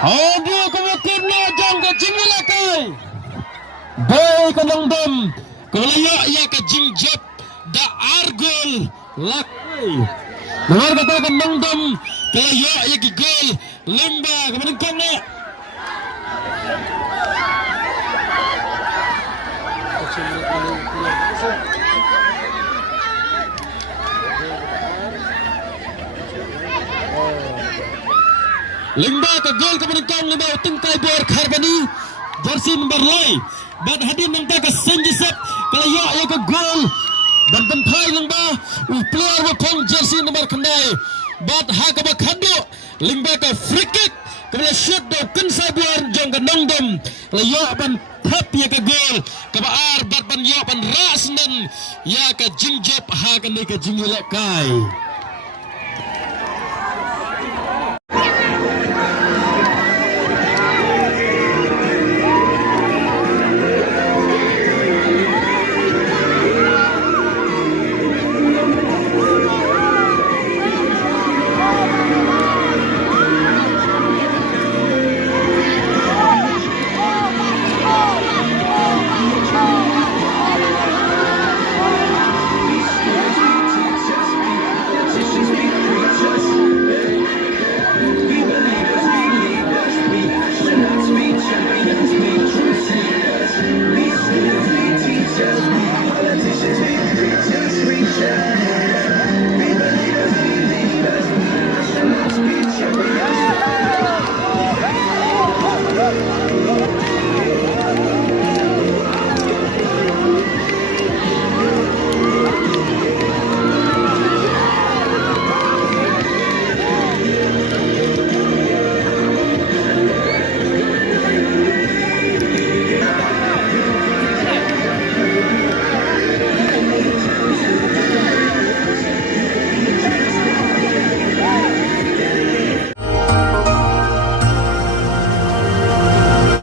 Audio kemungkinan jong ke jinglakai. Boy kanang dom. Kaya ia ke jingjap da argol lakai. Dengar kata kanang dom. Kaya ia ke gol lemba kemudian kena. Limba ke gol kemudian kong limba tingkai buar Kharbani jersey nomor 9 bad hadir nang ta ke Senjisep kelayak ya ke gol dan bentai limba player wapong jersey nomor kendai bad ha ke bakhando limba ke free kick kemudian shoot do kensai buar jong ke nongdom kelayak ban tap ya ke gol ke baar bad ban ya ban rasnan ya ke jingjop ha ke ni ke jingilak kai.